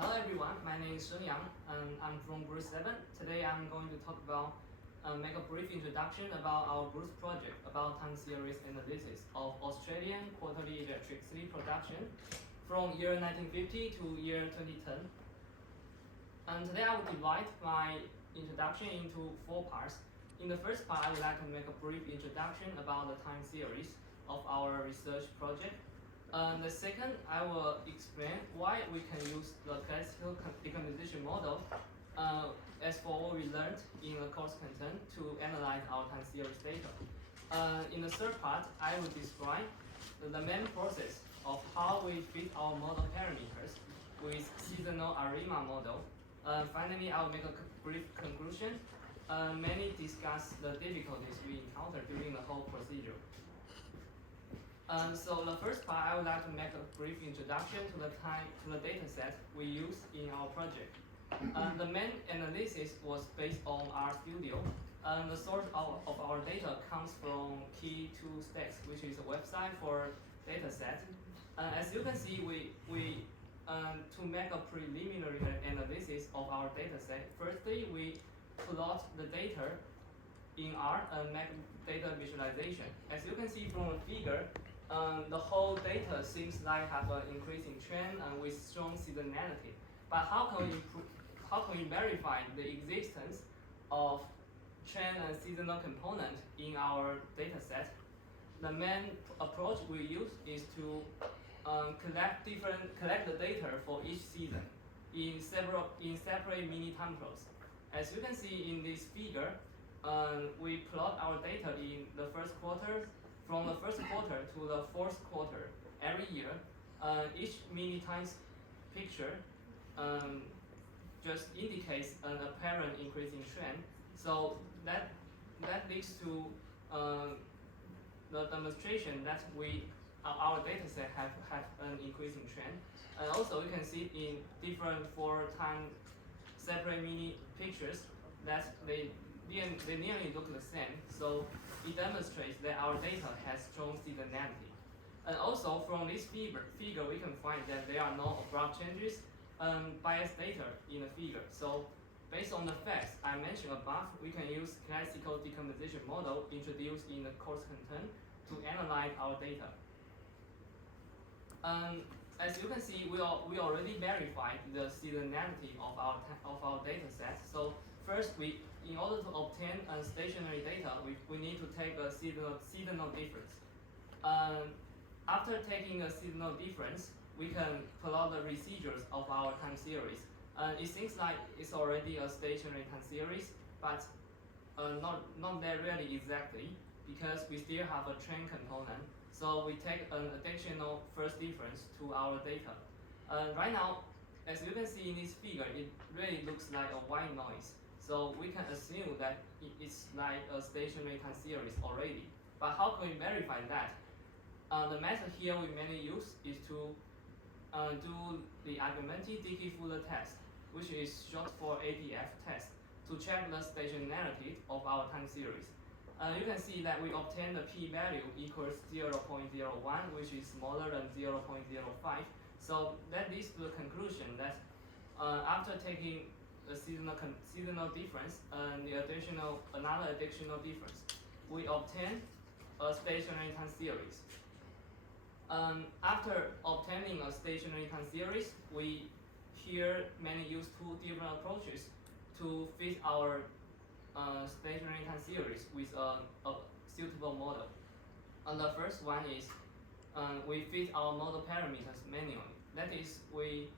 Hello everyone, my name is Shen Yang and I'm from Group 7. Today I'm going to talk about, make a brief introduction about our group's project about time series analysis of Australian quarterly electricity production from year 1950 to year 2010. And today I will divide my introduction into 4 parts. In the first part, I would like to make a brief introduction about the time series of our research project. The second, I will explain why we can use the classical decomposition model as for what we learned in the course content to analyze our time series data. In the third part, I will describe the main process of how we fit our model parameters with seasonal ARIMA model. Finally, I will make a brief conclusion, mainly discuss the difficulties we encountered during the whole procedure. So the first part, I would like to make a brief introduction to the data set we use in our project. The main analysis was based on RStudio. The source of our data comes from Key2Stacks, which is a website for data set. As you can see, we to make a preliminary analysis of our data set, firstly we plot the data in R and make data visualization. As you can see from the figure, the whole data seems like have an increasing trend and with strong seasonality. But how can we verify the existence of trend and seasonal component in our data set? The main approach we use is to collect the data for each season in separate mini time plots. As you can see in this figure, we plot our data in the first quarter. From the first quarter to the fourth quarter every year, each mini time picture just indicates an apparent increasing trend. So that leads to the demonstration that our data set have an increasing trend. And also you can see in different 4 time separate mini pictures that they nearly look the same. So it demonstrates that our data has strong seasonality. And also from this figure we can find that there are no abrupt changes bias data in the figure. So based on the facts I mentioned above, we can use classical decomposition model introduced in the course content to analyze our data. As you can see, we already verified the seasonality of our data set. So first, in order to obtain stationary data, we need to take a seasonal difference. After taking a seasonal difference, we can plot the residuals of our time series. It seems like it's already a stationary time series, but not that really exactly, because we still have a trend component. So we take an additional first difference to our data. Right now, as you can see in this figure, it really looks like a white noise. So we can assume that it's like a stationary time series already. But how can we verify that? The method here we mainly use is to do the augmented Dickey-Fuller test, which is short for ADF test, to check the stationarity of our time series. You can see that we obtain the p-value equals 0.01, which is smaller than 0.05. So that leads to the conclusion that after taking the seasonal difference and another additional difference, we obtain a stationary time series. After obtaining a stationary time series, we here mainly use 2 different approaches to fit our stationary time series with a suitable model. And the first one is we fit our model parameters manually. That is, we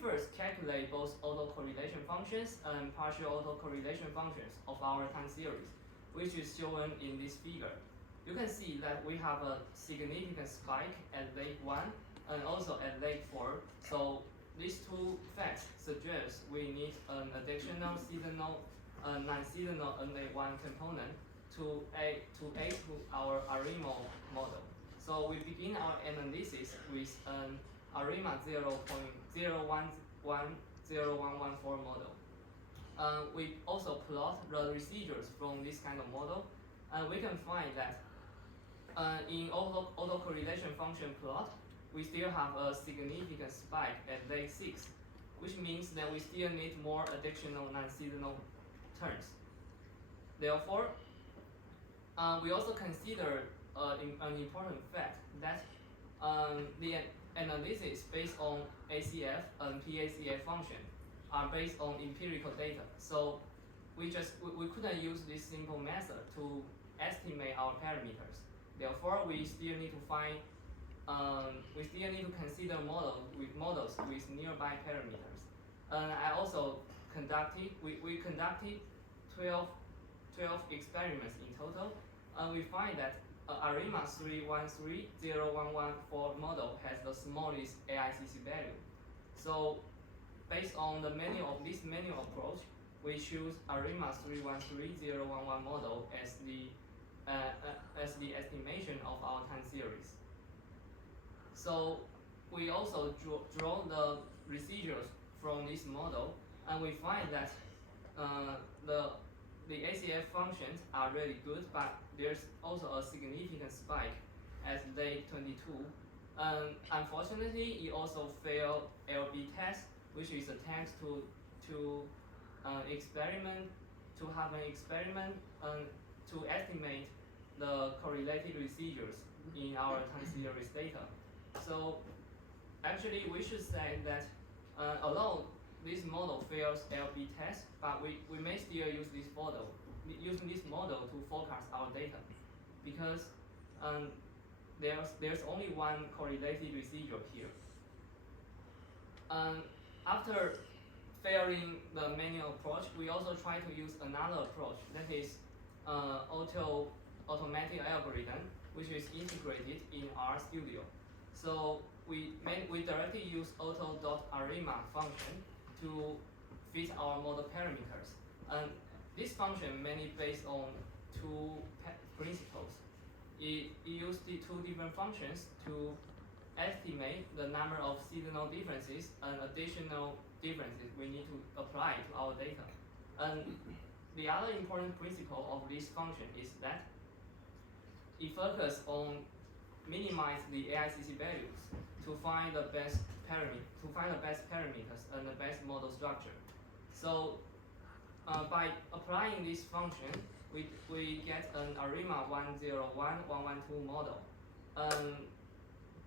first calculate both autocorrelation functions and partial autocorrelation functions of our time series, which is shown in this figure. You can see that we have a significant spike at leg 1 and also at leg 4. So these 2 facts suggest we need an additional seasonal non-seasonal NA1 component to add to our ARIMA model. So we begin our analysis with an ARIMA 0.011014 model. We also plot the residuals from this kind of model, and we can find that in autocorrelation function plot, we still have a significant spike at leg 6. which means that we still need more additional non-seasonal terms. Therefore, we also consider an important fact that the analysis based on ACF and PACF function are based on empirical data. So we couldn't use this simple method to estimate our parameters. Therefore, we still need to consider models with nearby parameters. I also we conducted 12 experiments in total, and we find that ARIMA 313014 model has the smallest AICC value. So based on this manual approach, we choose ARIMA 313011 model as the estimation of our time series. So we also draw the residuals from this model, and we find that the ACF functions are really good, but there's also a significant spike at day 22. Unfortunately, it also failed LB test, which is a test to have an experiment to estimate the correlated residuals in our time series data. So actually, we should say that although this model fails LB test, but we may still use this model to forecast our data, because there's only one correlated residual here. After failing the manual approach, we also try to use another approach, that is automatic algorithm, which is integrated in RStudio. So we directly use auto.arima function to fit our model parameters. And this function mainly based on two principles. It used the two different functions to estimate the number of seasonal differences and additional differences we need to apply to our data. And the other important principle of this function is that it focuses on minimize the AICC values to find the best parameters and the best model structure. So by applying this function, we get an ARIMA 101112 model.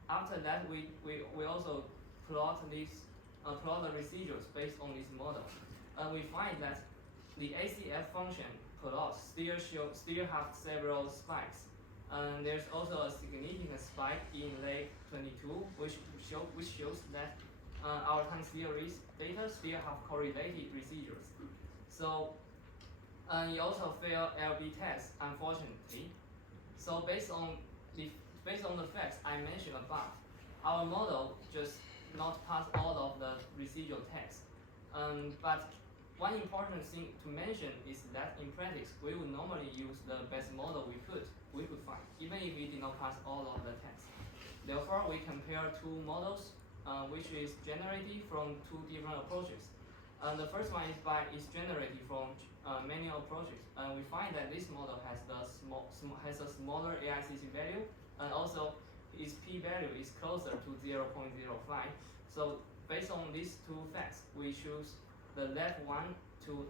After that, we also plot the residuals based on this model. We find that the ACF function plot still have several spikes. And there's also a significant spike in late 22, which shows that our time series data still have correlated residuals. So it also failed LB test, unfortunately. So based on the facts I mentioned above, our model just not pass all of the residual tests. But one important thing to mention is that in practice, we would normally use the best model we could find, even if we did not pass all of the tests. Therefore, we compare two models, which is generated from two different approaches. The first one is generated from manual approaches, and we find that this model has a smaller AICC value, and also its p-value is closer to 0.05. So based on these two facts, we choose the left one to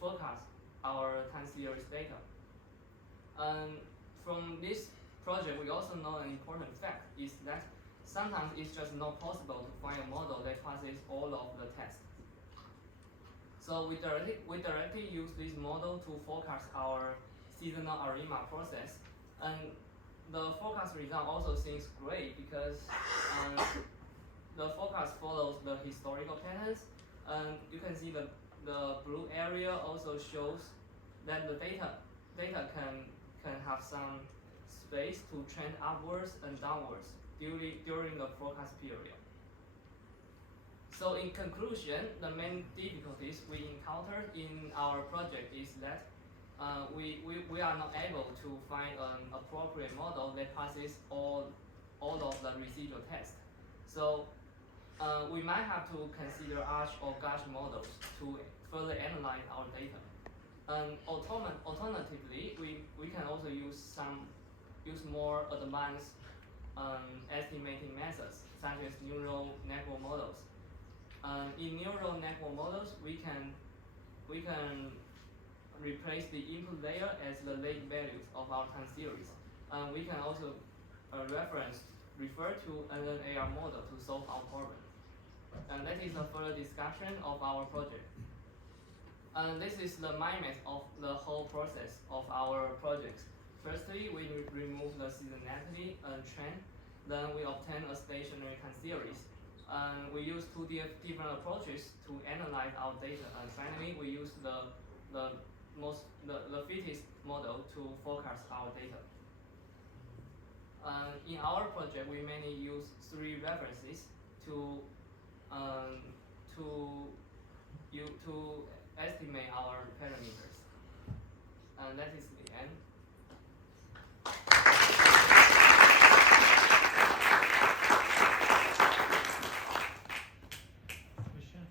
forecast our time series data. From this project, we also know an important fact is that sometimes it's just not possible to find a model that passes all of the tests. So we directly use this model to forecast our seasonal ARIMA process, and the forecast result also seems great because the forecast follows the historical patterns, and you can see the blue area also shows that the data can have some space to trend upwards and downwards during the forecast period. So in conclusion, the main difficulties we encountered in our project is that we are not able to find an appropriate model that passes all of the residual tests. So we might have to consider ARCH or GARCH models to further analyze our data. And alternatively, we can also use more advanced estimating methods, such as neural network models. in neural network models, we can replace the input layer as the late values of our time series. And we can also refer to NNAR model to solve our problem. And that is a further discussion of our project. And this is the mindmap of the whole process of our project. Firstly, we remove the seasonality and trend. Then we obtain a stationary time series. And we use two different approaches to analyze our data. And finally, we use the fittest model to forecast our data. In our project, we mainly use three references to estimate our parameters. And that is the end. Question?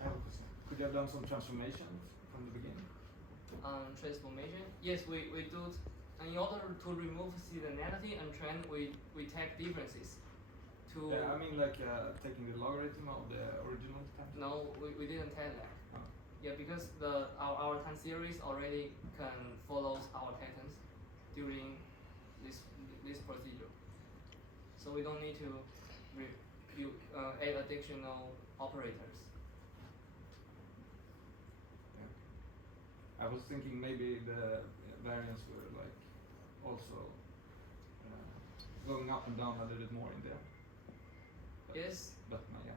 I have a question. Could you have done some transformations from the beginning? Transformation. Yes, we do. In order to remove seasonality and trend, we take differences. Yeah, I mean like taking the logarithm of the original time. No, we didn't take that. Oh. Yeah, because our time series already can follow our patterns during this procedure. So we don't need to add additional operators. I was thinking maybe the variance were like also going up and down a little bit more in there. But, Yes. But yeah.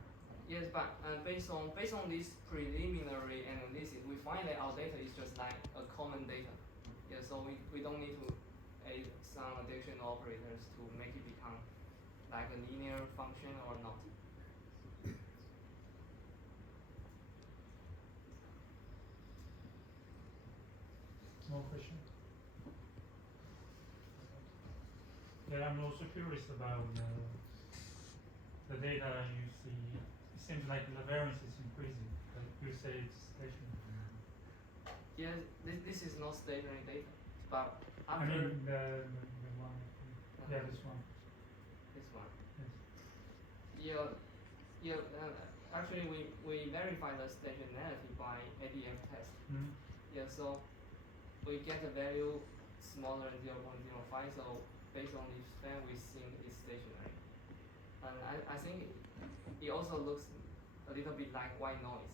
Yes, but based on this preliminary analysis, we find that our data is just like a common data. Yeah, so we don't need to add some additional operators to make it become like a linear function or not. More question? Yeah, I'm also curious about the data you see. It seems like the variance is increasing. Like you say it's stationary. Yes, this is not stationary data, but I after mean the one. Yeah, this one. this one. Yes. Yeah. Actually, we verify the stationarity by ADF test. Mm-hmm. Yeah, so we get a value smaller than 0.05. So based on this span, we think it's stationary. And I think it also looks a little bit like white noise.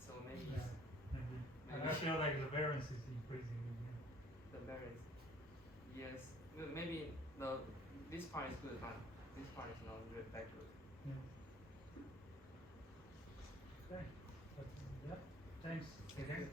So maybe Yeah, maybe. I feel like the variance is increasing. the variance. Yes, maybe this part is good, but this part is not very that good. Yeah. Okay. But, yeah. Thanks again.